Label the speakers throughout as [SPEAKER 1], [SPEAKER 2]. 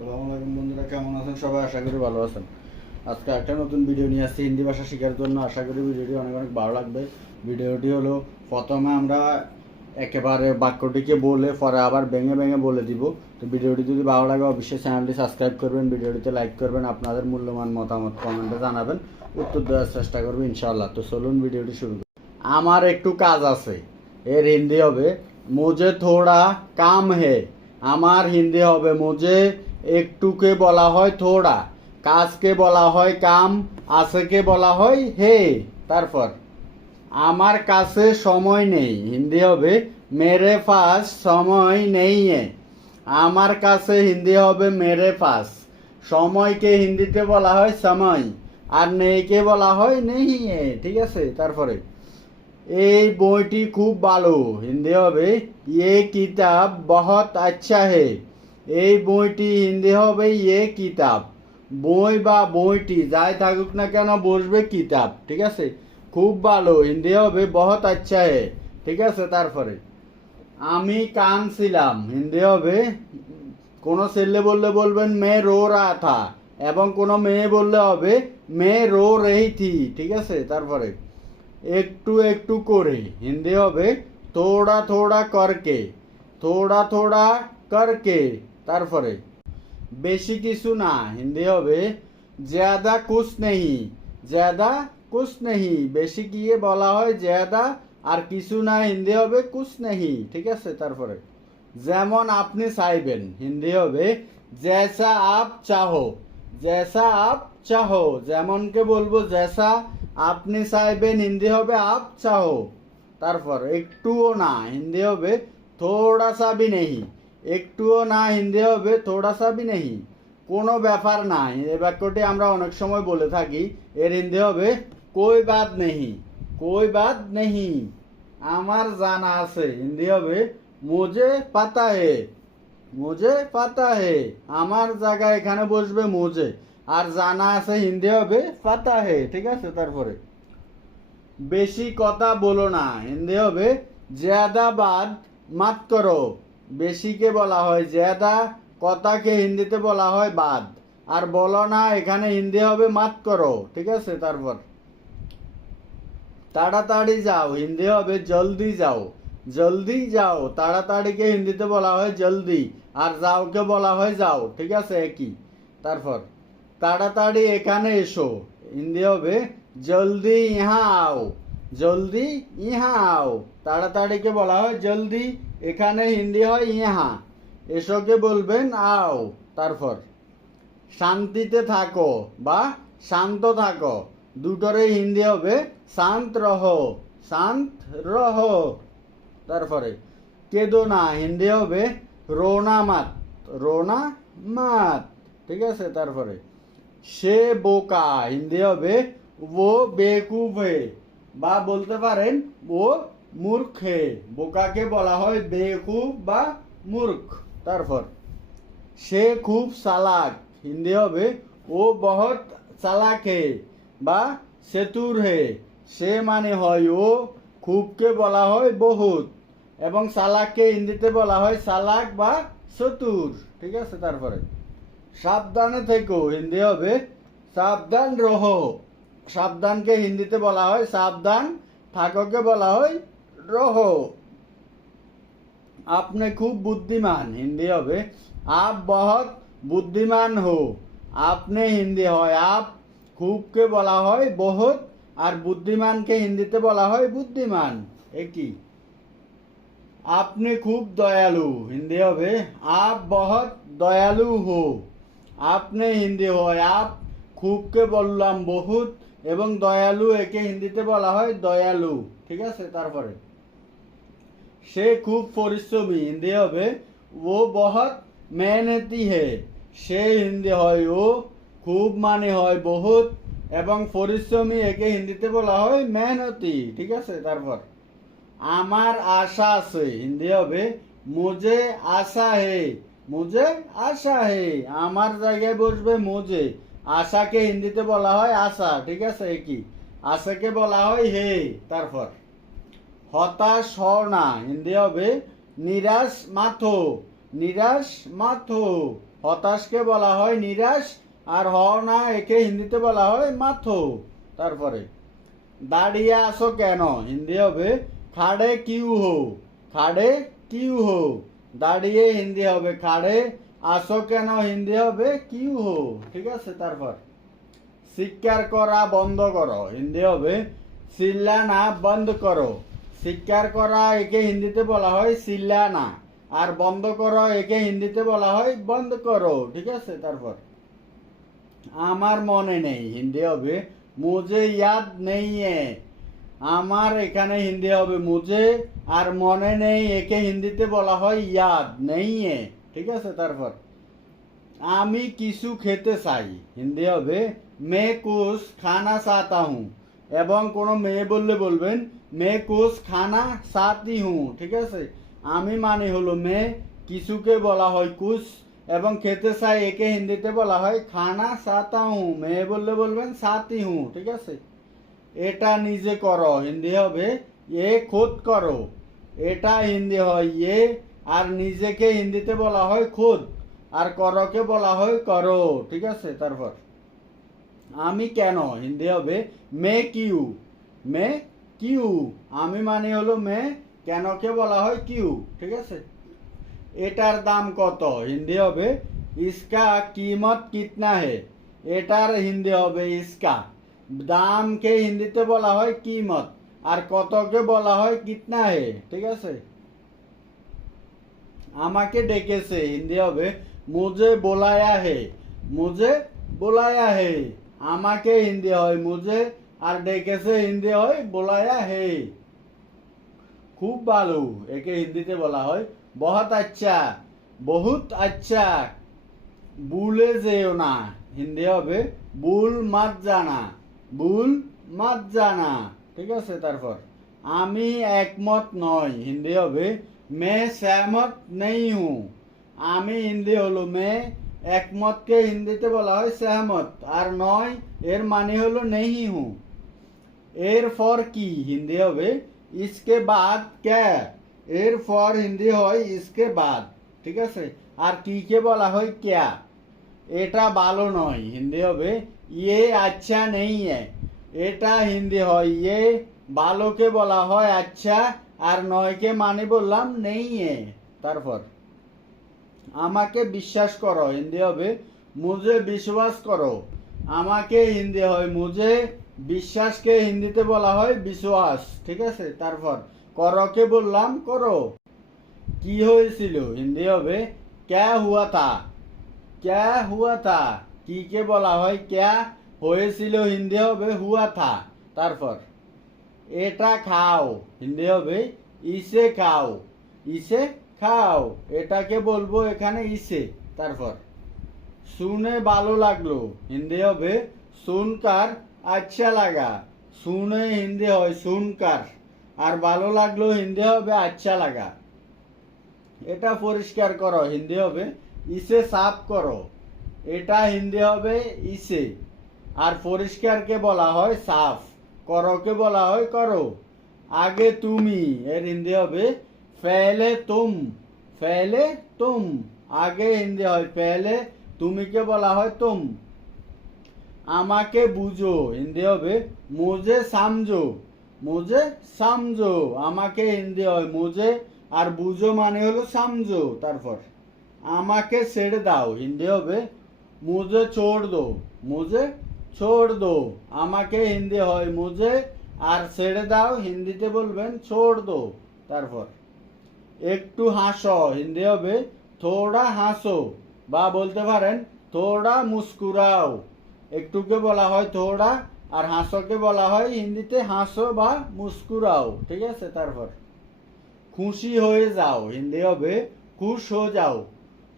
[SPEAKER 1] সালাম আলাইকুম বন্ধুরা, কেমন আছেন? সবাই আশা করি ভালো আছেন। আজকে একটা নতুন ভিডিও নিয়ে আসছি, হিন্দি ভাষা শেখার জন্য। আশা করি ভিডিওটি অনেক অনেক ভালো লাগবে। ভিডিওটি হলো, প্রথমে আমরা একেবারে বাক্যটিকে বলে, পরে আবার ভেঙে ভেঙে বলে দিব। তো ভিডিওটি যদি ভালো লাগে, অবশ্যই চ্যানেলটি সাবস্ক্রাইব করবেন ভিডিওটিতে লাইক করবেন, আপনাদের মূল্যবান মতামত কমেন্টে জানাবেন। উত্তর দেওয়ার চেষ্টা করব ইনশাল্লাহ তো চলুন ভিডিওটি শুরু করি। আমার একটু কাজ আছে, এর হিন্দি হবে, মুঝে থোড়া কাম হে, আমার হিন্দি হবে মুঝে একটুকে বলা হয় থোড়া, কাজকে বলা হয় কাম, আছেকে বলা হয় হে। তারপর, আমার কাছে সময় নেই। হিন্দি হবে, মেরে পাস সময় নেই আমার কাছে হিন্দি হবে, মেরে পাস সময়কে হিন্দিতে বলা হয়, সময়। আর নেইকে বলা হয়, নেই ঠিক আছে? তারপরে, এই বইটি খুব ভালো। হিন্দি হবে ইয়ে কিতাব বহুত আচ্ছা হে। এই বইটি হিন্দি হবে ইয়ে কিতাব। বই বা বইটি যাই থাকুক না কেন বসবে কিতাব, ঠিক আছে? খুব ভালো, হিন্দি হবে, বহুত আচ্ছা হে, ঠিক আছে? তারপরে, আমি কানছিলাম হিন্দি হবে, কোনো ছেলে বললে বলবেন মেয়ে রো রা থা এবং কোনো মেয়ে বললে হবে মেয়ে রো রেহি থি ঠিক আছে? তারপরে, একটু একটু করে, হিন্দি হবে, থোড়া থোড়া করকে, থোড়া থোড়া করকে তারপরে, বেশি কিছু না, হিন্দি হবে, জ্যাদা কুছ নেহি, জ্যাদা কুছ নেহি, বেশি গিয়ে বলা হয় জ্যাদা, আর কিছু না, হিন্দি হবে কুছ নেহি ঠিক আছে? তারপরে, যেমন আপনি চাইবেন, হিন্দি হবে, জেসা আপ চাহো, জেসা আপ চাহো, যেমনকে বলব জেসা, আপনি চাইবেন হিন্দি হবে আপ চাহো তারপর, একটুও না, হিন্দি হবে, থোড়া সা ভি নেই একটুও না হিন্দি হবে থোড়া সা ভি নেই কোনো ব্যাপার নাই। এই বাক্যটি আমরা অনেক সময় বলে থাকি, এর হিন্দি হবে, কই বাদ নেই কই বাদ নেই আমার জানা আছে, হিন্দি হবে, মোজে পাতা হে, মোজে পাতা হে। আমার জায়গা এখানে বসবে, মোজে। আর জানা আছে, হিন্দি হবে, পাতা হে। ঠিক আছে, তারপরে। বেশি কথা বলো না, হিন্দি হবে জ্যাদা বাদ মাত করো। বেশিকে বলা হয় জ্যাদা কথাকে হিন্দিতে বলা হয় বাদ। আর বলো না, এখানে হিন্দি হবে মাত করো, ঠিক আছে? তারপর তাড়াতাড়ি যাও, হিন্দি হবে জলদি যাও জলদি যাও। তাড়াতাড়িকে হিন্দিতে বলা হয় জলদি, আর যাওকে বলা হয় যাও, ঠিক আছে? একই। তারপর তাড়াতাড়ি এখানে এসো, হিন্দি হবে জলদি ইহা আও জলদি ইহা আও তাড়াতাড়িকে বলা হয় জলদি এখানে হিন্দি হয় ইহা। এসোকে বলবেন আও, তারপর। শান্তিতে থাকো বা শান্ত থাকো। দুটোরে হিন্দি হবে শান্ত রহ শান্ত রহ। তারপরে কেদো না হিন্দি হবে রোনা মাত রোনা মাত ঠিক আছে? তারপরে, সে বোকা, হিন্দি হবে ও বেকুব। হে বা বলতে পারেন ও মূর্খ, বোকাকে বলা হয় বেকুব বা মূর্খ। তারপর, সে খুব চালাক, হিন্দি হবে, ও বহুত চালাক হে বা সেতুর হে সে মানে হয় ও খুবকে বলা হয় বহুত এবং চালাককে হিন্দিতে বলা হয় চালাক বা চতুর ঠিক আছে, তারপরে, সাবধানে থেকো, হিন্দি হবে, সাবধান রহ। সাবধানকে হিন্দিতে বলা হয় সাবধান, থাকোকে বলা হয় রহ আপনি খুব বুদ্ধিমান, হিন্দি হবে। আপ বহুত বুদ্ধিমান হো। আপনি হিন্দি হয়। আপ খুবকে বলা হয় বহুত আর বুদ্ধিমানকে হিন্দিতে বলা হয় বুদ্ধিমান। একই। আপনি খুব দয়ালু, হিন্দি হবে। আপ বহুত দয়ালু হো। আপনি হিন্দি হয়। আপ খুবকে বললাম বহুত এবং দয়ালু একে হিন্দিতে বলা হয় দয়ালু। ঠিক আছে? তারপরে। সে খুব পরিশ্রমী, হিন্দি হবে। ও বহুত মেহনতি হে। সে হিন্দি হয়, ও খুব মানে হয়, বহুত। এবং পরিশ্রমী একে হিন্দিতে বলা হয় মেহনতি, ঠিক আছে? তারপর, আমার আশা আছে। হিন্দি হবে, মুঝে আশা হে, মুঝে আশা হে। আমার জায়গায় বসবে মুঝে। আশাকে হিন্দিতে বলা হয় আশা, ঠিক আছে? কি? আশাকে বলা হয় হে। তারপর হতাশ হও না, হিন্দি হবে নিরাশ মাথো নিরাশ মাথো। হতাশকে বলা হয় নিরাশ, আর হ না, একে হিন্দিতে বলা হয় মাথো। তারপরে, দাঁড়িয়ে আসো কেন? হিন্দি হবে খাড়ে কিউ হো, খাড়ে কিউ হো। দাঁড়িয়ে হিন্দি হবে খাড়ে আসো কেন? হিন্দি হবে কিউ হো। ঠিক আছে, তারপর শিকার করা বন্ধ করো। হিন্দি হবে সিল্লানা বন্ধ করো। শিকার করা একে হিন্দিতে বলা হয় সিল্লানা আর বন্ধ করো একে হিন্দিতে বলা হয় বন্ধ করো, ঠিক আছে? তারপর, আমার মনে নেই হিন্দি হবে, মুঝে ইয়াদ নেই আমার এখানে হিন্দি হবে মুঝে, আর মনে নেই একে হিন্দিতে বলা হয় ইয়াদ নেই ঠিক আছে? তারপর, আমি কিছু খেতে চাই, হিন্দি হবে, মে কুছ খানা চাতা হুঁ এবং কোনো মেয়ে বললে বলবেন, মে কুছ খানা চাতি হুঁ ঠিক আছে? আমি মানে হলো মে কিছুকে বলা হয় কুছ এবং খেতে চাই একে হিন্দিতে বলা হয় খানা চাতা হুঁ, মেয়ে বললে বলবেন সাতি হুঁ, ঠিক আছে? এটা নিজে করো, হিন্দি হবে এ খোদ করো। এটা হিন্দি হয় এ, আর নিজেকে হিন্দিতে বলা হয় খোদ, আর করকে বলা হয় করো, ঠিক আছে? তারপর আমি কেন? হিন্দি হবে মে কিউ। মে কিউ। আমি মানে হলো মে কেনকে বলা হয় কিউ, ঠিক আছে? এটার দাম কত? হিন্দি হবে ইসকা কিমত কিতনা হে? এটার হিন্দি হবে ইসকা। দামকে হিন্দিতে বলা হয় কিমত, আর কতকে বলা হয় কিতনা হে, ঠিক আছে? আমাকে ডেকেছে, হিন্দি হবে মুজে বোলায়া হে মুজে বোলায়া হে। আমাকে হিন্দি হয়, মুঝে আর ডেকেছে হিন্দি হয়, বোলায়া হে। খুব ভালো একে হিন্দিতে বলা হয়। বহুত আচ্ছা বহুত আচ্ছা। ভুলে যেও না, হিন্দি হবে। বুল মাত জানা বুল মাত জানা। ঠিক আছে, তারপর। আমি একমত নই, হিন্দি হবে। মে সহমত নেই হুঁ। আমি হিন্দি হলো মে একমতকে হিন্দিতে বলা হয় সহমত। আর নয়, এর মানে হলো নেই হুঁ। এর ফর কি? হিন্দি হবে, ইসকে বাদ কে এর ফর হিন্দি হয়, ইসকে বাদ। ঠিক আছে? আর কি কে বলা হয়, ক্যা? এটা ভালো নয়। হিন্দি হবে ইয়ে আচ্ছা নেই এটা হিন্দি হয় ইয়ে ভালোকে বলা হয় আচ্ছা। আর নয়কে মানে বললাম, নেই তারপর। আমাকে বিশ্বাস করো, হিন্দি হবে, মুঝে বিশ্বাস করো। আমাকে হিন্দি হয়, মুঝে বিশ্বাসকে হিন্দিতে বলা হয়, বিশ্বাস। ঠিক আছে? তারপর, করকে বললাম, করো। কি হয়েছিল? হিন্দি হবে, ক্যা হুয়া থা? ক্যা হুয়া থা? কি কে বলা হয়? ক্যা হয়েছিল? হিন্দি হবে, হুয়া থা। তারপর, এটা খাও। হিন্দি হবে, ইসে খাও। ইসে খাও, এটাকে বলব এখানে ইসে, তারপর। শুনে ভালো লাগল, হিন্দি হবে শুনকার আচ্ছা লাগা। শুনে হিন্দি হয় শুনকার, আর ভালো লাগল হিন্দি হবে আচ্ছা লাগা। এটা পরিষ্কার করো, হিন্দি হবে ইসে সাফ করো। এটা হিন্দি হবে ইসে, আর পরিষ্কারকে বলা হয় সাফ, করকে বলা হয় করো। আগে তুমি, এর হিন্দি হবে ফেলে তুম ফেলে তুম। আগে হিন্দি হয় ফেলে, তুমিকে বলা হয় তুম। আমাকে বুঝো, হিন্দি হবে মুঝে সামজো মুঝে সামজো আমাকে হিন্দি হয় মুঝে, আর বুঝো মানে হলো সামজো তারপর, আমাকে ছেড়ে দাও, হিন্দি হবে মুঝে ছোড় দো, মুঝে ছোড় দো। আমাকে হিন্দি হয় মুঝে, আর ছেড়ে দাও, হিন্দিতে বলবেন ছোড় দো। তারপর একটু হাসো, হিন্দি হবে, থোড়া হাসো বা বলতে পারেন, থোড়া মুস্কুরাও একটুকে বলা হয় থোড়া আর হাসোকে বলা হয় হিন্দিতে হাসো বা মুস্কুরাও, ঠিক আছে? তারপর, খুশি হয়ে যাও হিন্দি হবে, খুশ হো যাও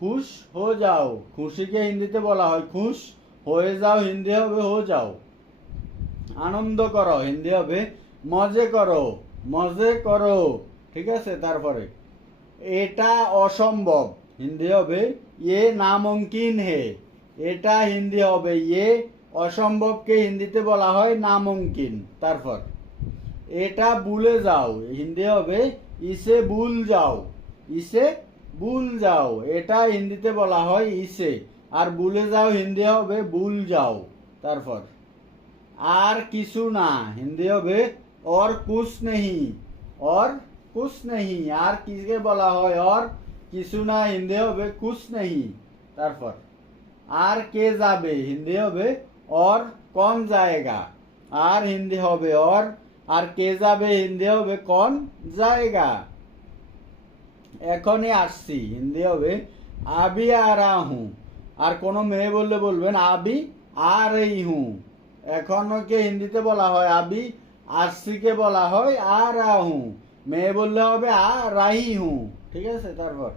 [SPEAKER 1] খুশ হো যাও খুশিকে হিন্দিতে বলা হয়, খুশ হয়ে যাও হিন্দি হবে হো যাও আনন্দ করো হিন্দি হবে, মজে করো মজে করো ঠিক আছে? তারপরে এটা অসম্ভব হিন্দি হবে ইয়ে নামঙ্কিন হে এটা হিন্দি হবে ইয়ে অসম্ভবকে হিন্দিতে বলা হয় নামঙ্কিন তারপর এটা ভুলে যাও হিন্দি হবে ইসে ভুল যাও ইসে ভুল যাও এটা হিন্দিতে বলা হয় ইসে আর ভুলে যাও হিন্দি হবে ভুল যাও তারপর আর কিছু না হিন্দি হবে और कुछ नहीं और কুশ নেই আর কিসকে বলা হয় অর কিছু না হিন্দি হবে কুশ নেই তারপর আর কে যাবে হিন্দি হবে অর কন জায়গা আর হিন্দি হবে অর আর কে যাবে হিন্দি হবে কন জায়গা এখনই আসছি হিন্দি হবে আবি আর আহু আর কোনো মেয়ে বললে বলবেন আবি আর এই হুঁ এখনকে হিন্দিতে বলা হয় আবি আরসিকে বলা হয় আর আহু মেয়ে বললে হবে, আ, রাহি হু। ঠিক আছে, তারপর।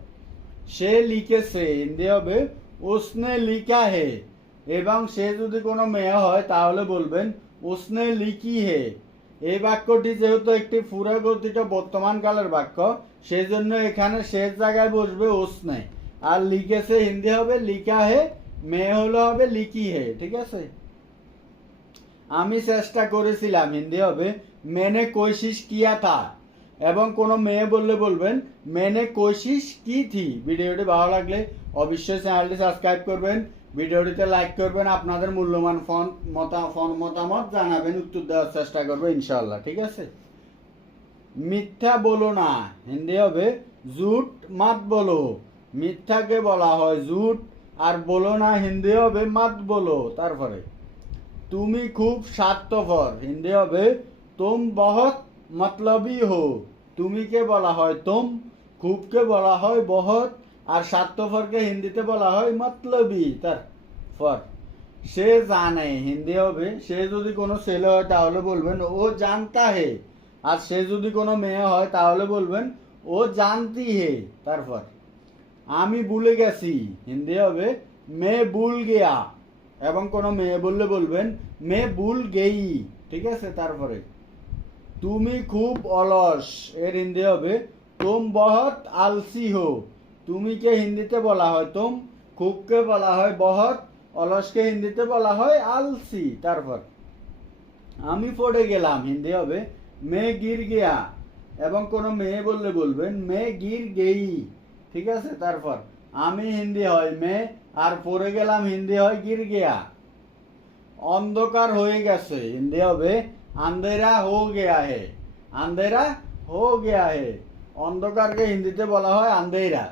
[SPEAKER 1] সে লিখেছে, হিন্দি হবে, উসনে লিখা হে। এবং সে যদি কোনো মেয়ে হয়, তাহলে বলবেন, উসনে লিখি হে। এই বাক্যটি যেহেতু একটি পুরাগতিটা বর্তমান কালের বাক্য সেই জন্য এখানে শেষ জায়গায় বসবে, উসনে। আর লিখেছে, হিন্দি হবে, লিখা হে, মেয়ে হলো হবে, লিখি হে। ঠিক আছে? আমি চেষ্টা করেছিলাম, হিন্দি হবে, মেনে কোশিশ কিয়া থা? এবং কোনো মেয়ে বললে বলবেন, মেনে কোশিশ কি থি? ভিডিওটি ভালো লাগলে অবশ্যই চ্যানেলটি সাবস্ক্রাইব করবেন, ভিডিওটিতে লাইক করবেন, আপনাদের মূল্যবান ফোন মতা, ফোন মতামত জানাবেন, উত্তর দেওয়ার চেষ্টা করব ইনশাল্লাহ ঠিক আছে? মিথ্যা বলো না, হিন্দি হবে জুট মাত বলো। মিথ্যাকে বলা হয় জুট আর বলো না, হিন্দি হবে, মাত বলো। তারপরে, তুমি খুব স্বার্থপর। হিন্দি হবে, তুম বহুত মতলবী হো। তুমিকে বলা হয় তুম? খুবকে বলা হয় বহুত? আর স্বার্থপরকে হিন্দিতে বলা হয় মতলবী তার, ফর। সে জানে, হিন্দি হবে। সে যদি কোনো ছেলে হয় তাহলে বলবেন, ও জানতা হে। আর সে যদি কোনো মেয়ে হয় তাহলে বলবেন, ও জানতি হে। তারপর আমি ভুলে গেছি। হিন্দি হবে, মে ভুল গেয়া। এবং কোনো মেয়ে বললে বলবেন, মে ভুল গেই ঠিক আছে তারপরে তুমি খুব অলস। এর হিন্দি হবে, তুম বহুত আলসি হো। তুমিকে হিন্দিতে বলা হয়? তুম খুবকে বলা হয় বহুত, অলসকে হিন্দিতে বলা হয় আলসি। তারপর, আমি পড়ে গেলাম। হিন্দি হবে, মে গির গিয়া। এবং কোনো মেয়ে বললে বলবেন, মে গির গেই। ঠিক আছে? তারপর, আমি হিন্দি হয়, মে আর পড়ে গেলাম হিন্দি হয় গির গিয়া। অন্ধকার হয়ে গেছে। হিন্দি হবে আন্ধেরা হো গেয়া হে আন্ধেরা হো গেয়া হে অন্ধকারকে হিন্দিতে বলা হয় আন্ধেরা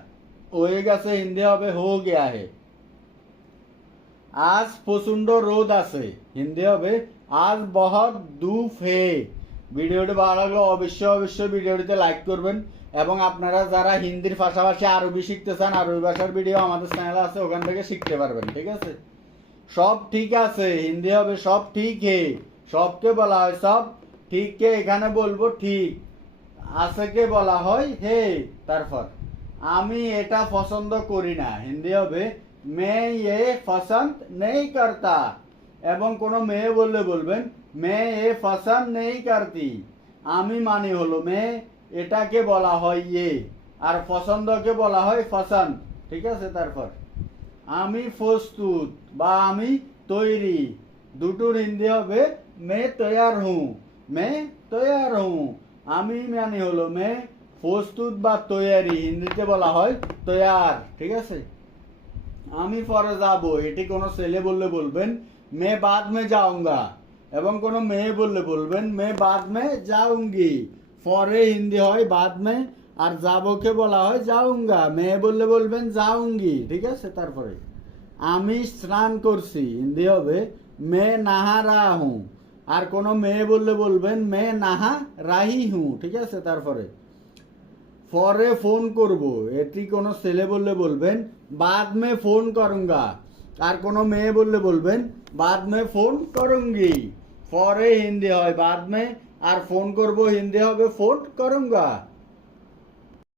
[SPEAKER 1] হয়ে গেছে হিন্দি হবে হো গেয়া হে আজ প্রচণ্ড রোদ আছে হিন্দি হবে আজ বহুত দুফ হে ভিডিওটি ভালো লাগলে অবশ্যই অবশ্যই ভিডিওটিতে লাইক করবেন এবং আপনারা যারা হিন্দির পাশাপাশি আরবি শিখতে চান আরবি ভাষার ভিডিও আমাদের চ্যানেল আছে ওখান থেকে শিখতে পারবেন ঠিক আছে সব ঠিক আছে হিন্দি হবে সব ঠিক হে সবকে বলা হয়, সব ঠিককে এখানে বলব ঠিক। আছেকে বলা হয়, হে, তারপর। আমি এটা পছন্দ করি না। হিন্দি হবে, মে এ পছন্দ নেই করতা। এবং কোনো মেয়ে বললে বলবেন, মে এ পছন্দ নেই করতি। আমি মানে হলো মেয়ে এটাকে বলা হয় এ। আর পছন্দকে বলা হয় পছন্দ। ঠিক আছে, তারপর। আমি প্রস্তুত বা আমি তৈরি। দুটোর হিন্দি হবে মে তৈয়ার হুঁ মে তৈয়ার হুঁ আমি মানে হলো মে প্রস্তুত বা তৈয়ারি হিন্দিতে বলা হয় তৈয়ার ঠিক আছে? আমি পরে যাব, এটি কোনো ছেলে বললে বলবেন, মে বাদ মে যাওঙ্গা। এবং কোনো মেয়ে বললে বলবেন, মে বাদ মে যাউঙ্গি পরে হিন্দি হয়, বাদ মে আর যাবোকে বলা হয় যাউঙ্গা মেয়ে বললে বলবেন যাউঙ্গি ঠিক আছে? তারপরে, আমি স্নান করছি। হিন্দি হবে, মে নাহা রা হুঁ আর কোনো মেয়ে বললে বলবেন, মেয়ে নাহা, রাহি হুঁ ঠিক আছে? তারপরে, পরে ফোন করব এটি কোনো ছেলে বললে বলবেন, বাদ মে ফোন করুঙ্গা আর কোনো মেয়ে বললে বলবেন, বাদ মে ফোন করুঙ্গি পরে হিন্দি হয় বাদ মে আর ফোন করব হিন্দি হবে, ফোন করুঙ্গা